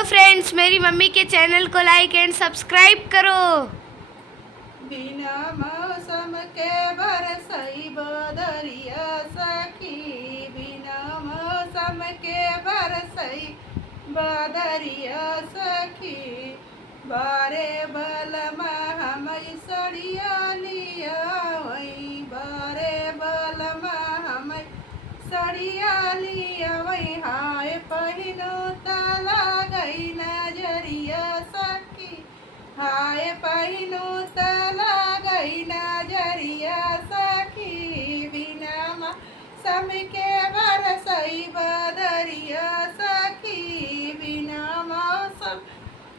तो फ्रेंड्स, मेरी मम्मी के चैनल को लाइक एंड सब्सक्राइब करो। बिना मौसम के बरसई बदरिया सखी, बिना मौसम के बरसई बदरिया सखी। बारे बलमा हम सड़िया लिया वही, बारे बलमा हम सड़िया लिया वही। हाय पहिनो तला गई नजरिया सखी, हाय पहिनो तला गई नजरिया सखी। बिना मौसम के बरसई बदरिया सखी, बिना मौसम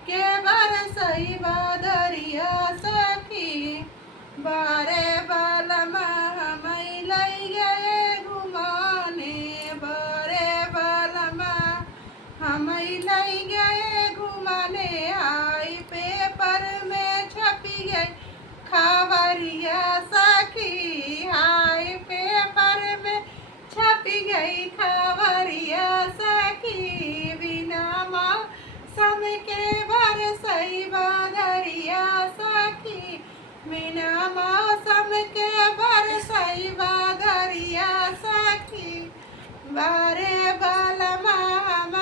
के बरसई बदरिया सखी। बारे बलमा हम लई गए घुमाने, बारे बलमा हम लई गए घुमाने। आई पेपर में छपी गई खबरिया सखी, हाय पेपर में छपी गई खबरिया सखी। बिना मौसम के बरसई बदरिया सखी, बिना मौसम के बरसई बदरिया सखी। बारे बलमा हम